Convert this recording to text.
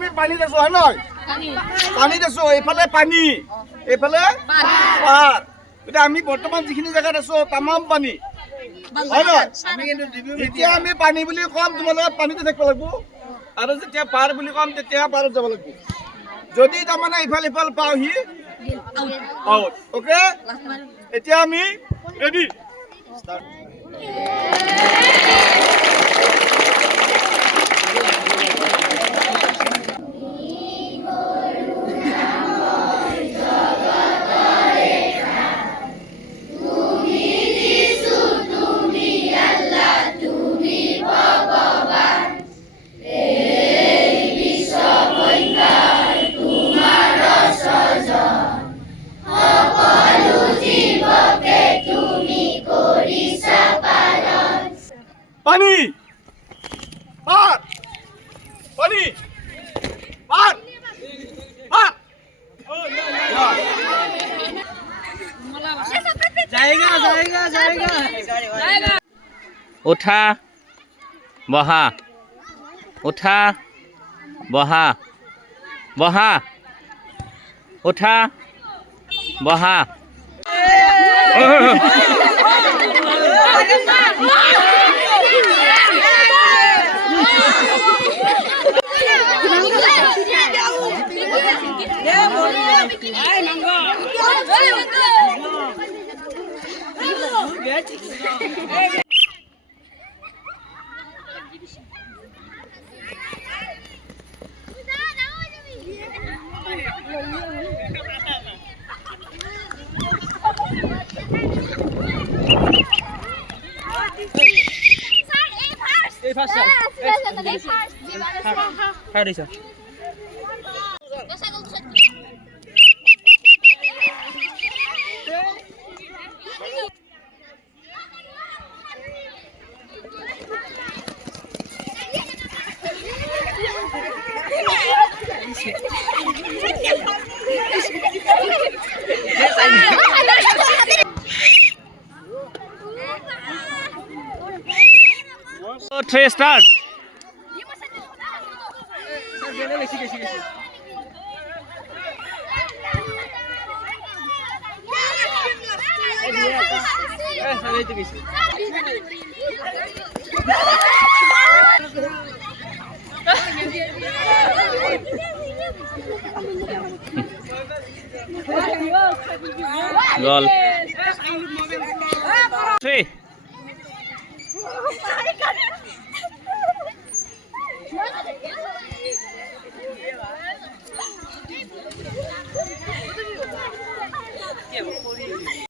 আমি পানীত আছো হয় নহয় পানীত আছো এইফালে পানী এইফালে পাহাৰ এতিয়া আমি বৰ্তমান যিখিনি জেগাত আছো তামাম পানী হয় নহয় এতিয়া আমি পানী বুলি কম তোমালোকে পানীতে থাকিব লাগিব আৰু যেতিয়া পাৰ বুলি কম তেতিয়া পাৰত যাব লাগিব যদি তাৰমানে ইফাল ইফাল পাওঁহি আউট অ'কে এতিয়া আমি ৰেডি পানী পার পানী পার পার जाएगा जाएगा जाएगा उठा बहा उठा बहा बहा उठा बहा Three start. Goal. 3.